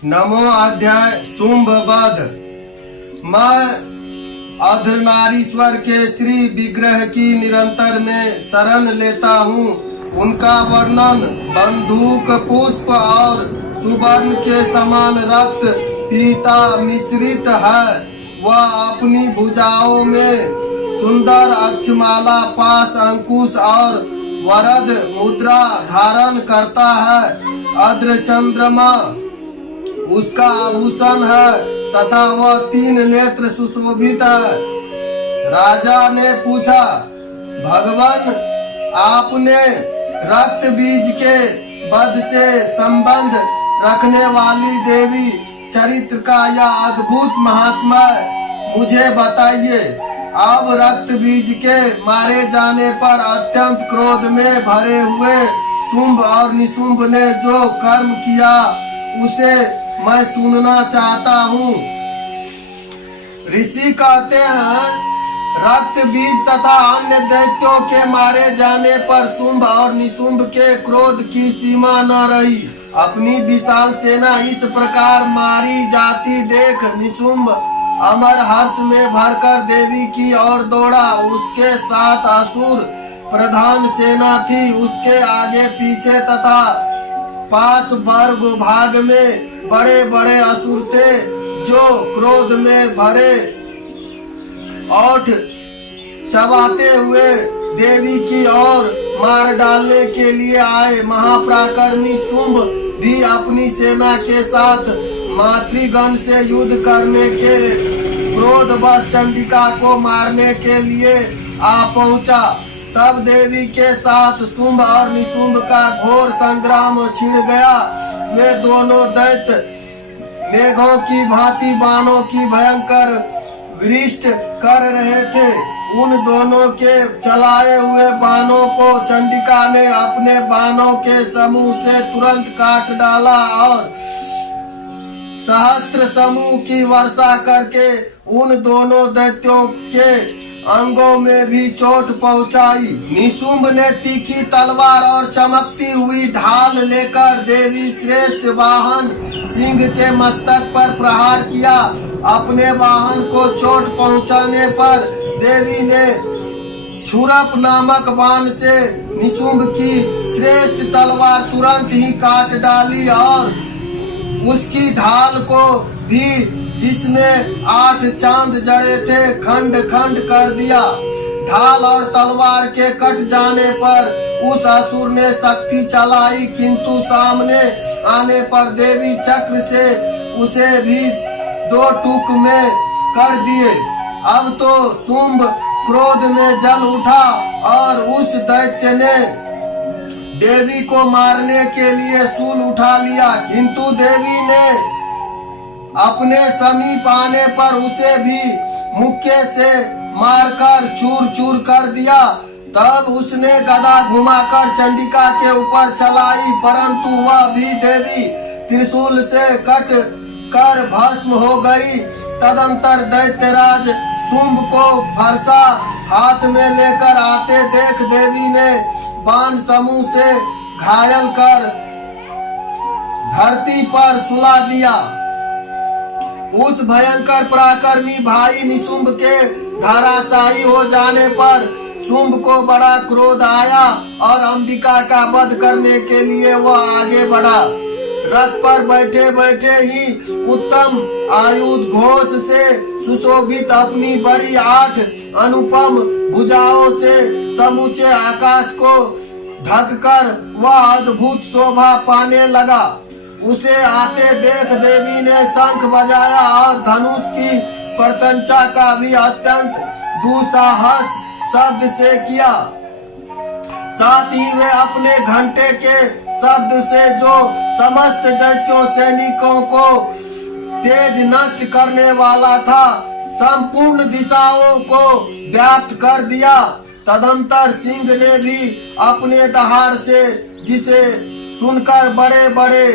नमो अध्याय शुंभ वध। मैं अर्धनारीश्वर के श्री विग्रह की निरंतर में शरण लेता हूँ। उनका वर्णन बंदूक पुष्प और सुवर्ण के समान रक्त पीता मिश्रित है। वह अपनी भुजाओं में सुंदर अक्षमाला, पास, अंकुश और वरद मुद्रा धारण करता है। अर्ध चंद्रमा उसका आभूषण है तथा वह 3 नेत्र सुशोभित है। राजा ने पूछा, भगवान, आपने रक्त बीज के वध से संबंध रखने वाली देवी चरित्र का यह अद्भुत महात्मा मुझे बताइए। अब रक्त बीज के मारे जाने पर अत्यंत क्रोध में भरे हुए शुंभ और निशुंभ ने जो कर्म किया उसे मैं सुनना चाहता हूँ। ऋषि कहते हैं, रक्त बीज तथा अन्य दैत्यों के मारे जाने पर शुंभ और निशुंभ के क्रोध की सीमा न रही। अपनी विशाल सेना इस प्रकार मारी जाती देख निशुंभ अमर हर्ष में भरकर देवी की ओर दौड़ा। उसके साथ असुर प्रधान सेना थी। उसके आगे पीछे तथा पास वर्ग भाग में बड़े बड़े असुर थे जो क्रोध में भरे ओठ चबाते हुए देवी की ओर मार डालने के लिए आए। महापराक्रमी शुंभ भी अपनी सेना के साथ मातृगण से युद्ध करने के क्रोधवश चंडिका को मारने के लिए आ पहुंचा। तब देवी के साथ शुंभ और निशुंभ का घोर संग्राम छिड़ गया। वे दोनों दैत्य मेघों की भांति बाणों की भयंकर वृष्टि कर रहे थे। उन दोनों के चलाए हुए बाणों को चंडिका ने अपने बाणों के समूह से तुरंत काट डाला और सहस्त्र समूह की वर्षा करके उन दोनों दैत्यों के अंगों में भी चोट पहुंचाई। निशुंभ ने तीखी तलवार और चमकती हुई ढाल लेकर देवी श्रेष्ठ वाहन सिंह के मस्तक पर प्रहार किया। अपने वाहन को चोट पहुंचाने पर देवी ने छुरप नामक बाण से निशुंभ की श्रेष्ठ तलवार तुरंत ही काट डाली और उसकी ढाल को भी, जिसमें 8 चांद जड़े थे, खंड खंड कर दिया। ढाल और तलवार के कट जाने पर उस असुर ने शक्ति चलाई, किंतु सामने आने पर देवी चक्र से उसे भी 2 टुक में कर दिए। अब तो शुंभ क्रोध में जल उठा और उस दैत्य ने देवी को मारने के लिए शूल उठा लिया, किंतु देवी ने अपने समीप आने पर उसे भी मुक्के से मारकर चूर चूर कर दिया। तब उसने गदा घुमाकर चंडिका के ऊपर चलाई, परंतु वह भी देवी त्रिशूल से कट कर भस्म हो गई। तदंतर दैत्यराज शुंभ को फरसा हाथ में लेकर आते देख देवी ने बाण समूह से घायल कर धरती पर सुला दिया। उस भयंकर पराक्रमी भाई निशुंभ के धराशायी हो जाने पर शुंभ को बड़ा क्रोध आया और अंबिका का वध करने के लिए वह आगे बढ़ा। रथ पर बैठे बैठे ही उत्तम आयुध घोष से सुशोभित अपनी बड़ी 8 अनुपम भुजाओं से समूचे आकाश को ढककर वह अद्भुत शोभा पाने लगा। उसे आते देख देवी ने शंख बजाया और धनुष की प्रत्यंचा का भी अत्यंत दुस्साहस शब्द से किया। साथ ही वे अपने घंटे के शब्द से जो समस्त दैत्यों सैनिकों को तेज नष्ट करने वाला था, संपूर्ण दिशाओं को व्याप्त कर दिया। तदंतर सिंह ने भी अपने दहाड़ से, जिसे सुनकर बड़े बड़े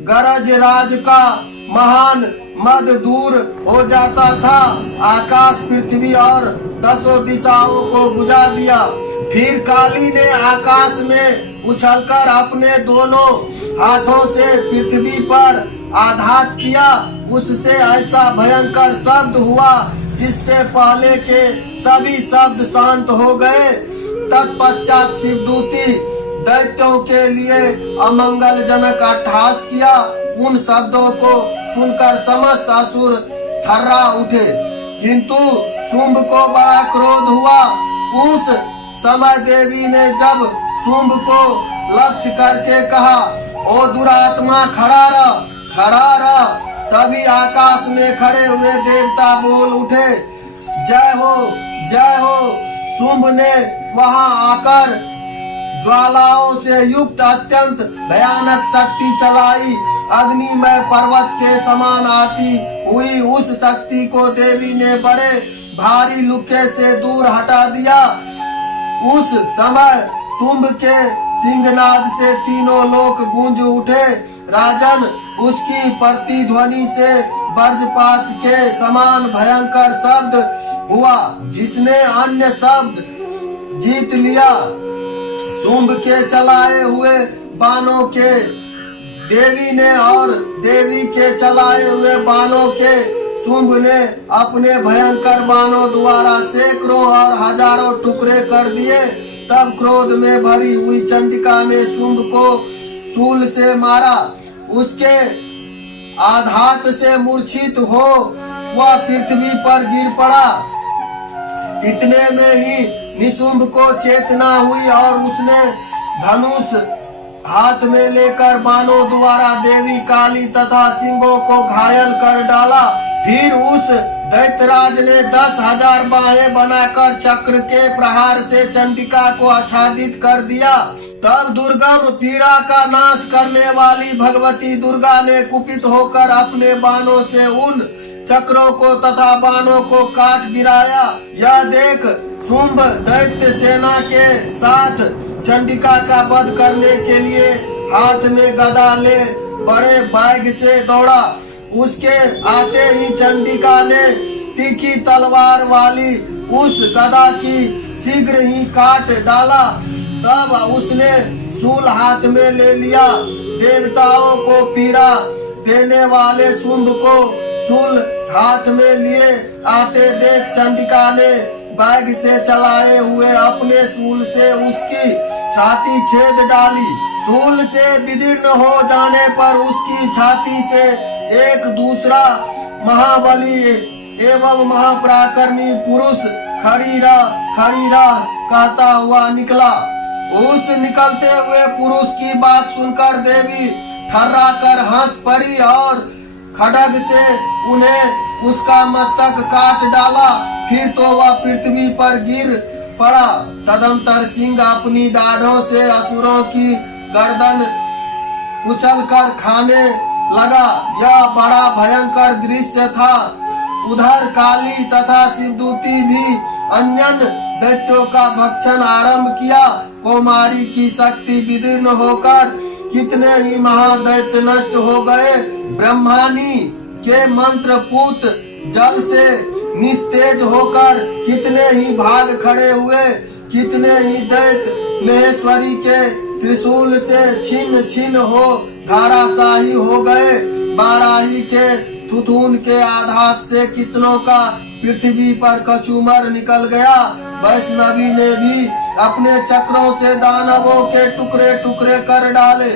गरज राज का महान मद दूर हो जाता था, आकाश पृथ्वी और 10 दिशाओं को बुझा दिया। फिर काली ने आकाश में उछलकर अपने दोनों हाथों से पृथ्वी पर आघात किया, उससे ऐसा भयंकर शब्द हुआ जिससे पहले के सभी शब्द शांत हो गए। तत्पश्चात शिवदूती दैत्यों के लिए अमंगलजनक अट्टहास किया। उन शब्दों को सुनकर समस्त असुर थर्रा उठे, किंतु शुंभ को बड़ा क्रोध हुआ। उस समय देवी ने जब शुंभ को लक्ष्य करके कहा, ओ दुरात्मा खड़ा रह, खड़ा रह। तभी आकाश में खड़े हुए देवता बोल उठे, जय हो, जय हो। शुंभ ने वहां आकर ज्वालाओं से युक्त अत्यंत भयानक शक्ति चलाई। अग्निमय पर्वत के समान आती हुई उस शक्ति को देवी ने बड़े भारी लुके से दूर हटा दिया। उस समय शुंभ के सिंहनाद से तीनों लोक गूंज उठे। राजन, उसकी प्रतिध्वनि से वज्रपात के समान भयंकर शब्द हुआ, जिसने अन्य शब्द जीत लिया। शुंभ के चलाए हुए बाणों के देवी ने और देवी के चलाए हुए बाणों के शुंभ ने अपने भयंकर बाणों द्वारा सैकड़ों और हजारों टुकड़े कर दिए। तब क्रोध में भरी हुई चंडिका ने शुंभ को शूल से मारा। उसके आघात से मूर्छित हो वह पृथ्वी पर गिर पड़ा। इतने में ही निशुंभ को चेतना हुई और उसने धनुष हाथ में लेकर बाणों द्वारा देवी काली तथा सिंहों को घायल कर डाला। फिर उस दैत्यराज ने 10,000 बाहें बनाकर चक्र के प्रहार से चंडिका को आच्छादित कर दिया। तब दुर्गम पीड़ा का नाश करने वाली भगवती दुर्गा ने कुपित होकर अपने बाणों से उन चक्रों को तथा बाणों को काट गिराया। यह देख शुंभ दैत्य सेना के साथ चंडिका का वध करने के लिए हाथ में गदा ले बड़े वेग से दौड़ा। उसके आते ही चंडिका ने तीखी तलवार वाली उस गदा की शीघ्र ही काट डाला। तब उसने शूल हाथ में ले लिया। देवताओं को पीड़ा देने वाले शुंभ को शूल हाथ में लिए आते देख चंडिका ने बैग से चलाए हुए अपने शूल से उसकी छाती छेद डाली। शूल से विदीर्ण हो जाने पर उसकी छाती से एक दूसरा महाबली एवं महापराक्रमी पुरुष खड़ी रह कहता हुआ निकला। उस निकलते हुए पुरुष की बात सुनकर देवी थर्रा कर हंस पड़ी और खड्ग से उन्हें उसका मस्तक काट डाला। फिर तो वह पृथ्वी पर गिर पड़ा। तदंतर सिंह अपनी दाढ़ों से असुरों की गर्दन कुचल कर खाने लगा। यह बड़ा भयंकर दृश्य था। उधर काली तथा शिवदूती भी अन्य दैत्यों का भक्षण आरंभ किया। कौमारी की शक्ति विदीर्ण होकर कितने ही महादैत्य नष्ट हो गए। ब्रह्मानी के मंत्र पूत जल से निस्तेज होकर कितने ही भाग खड़े हुए। कितने ही दैत्य महेश्वरी के त्रिशूल से छिन्न छिन्न हो धाराशाही हो गए। बाराही के थुथुन के आघात से कितनों का पृथ्वी पर कचूमर निकल गया। वैष्णवी ने भी अपने चक्रों से दानवों के टुकड़े टुकड़े कर डाले।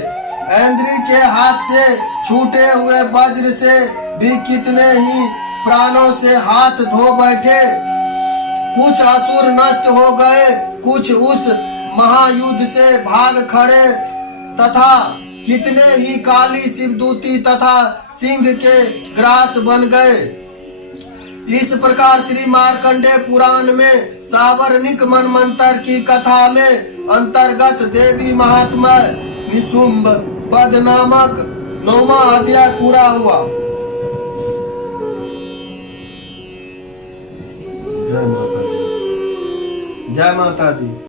इंद्री के हाथ से छूटे हुए वज्र से भी कितने ही प्राणों से हाथ धो बैठे। कुछ असुर नष्ट हो गए, कुछ उस महायुद्ध से भाग खड़े तथा कितने ही काली शिवदूती तथा सिंह के ग्रास बन गए। इस प्रकार श्री मार्कंडेय पुराण में सावर्णिक मनमंत्र की कथा में अंतर्गत देवी महात्मा निशुंभ वध नामक 9वां अध्याय पूरा हुआ। जय माता दी। जय माता दी।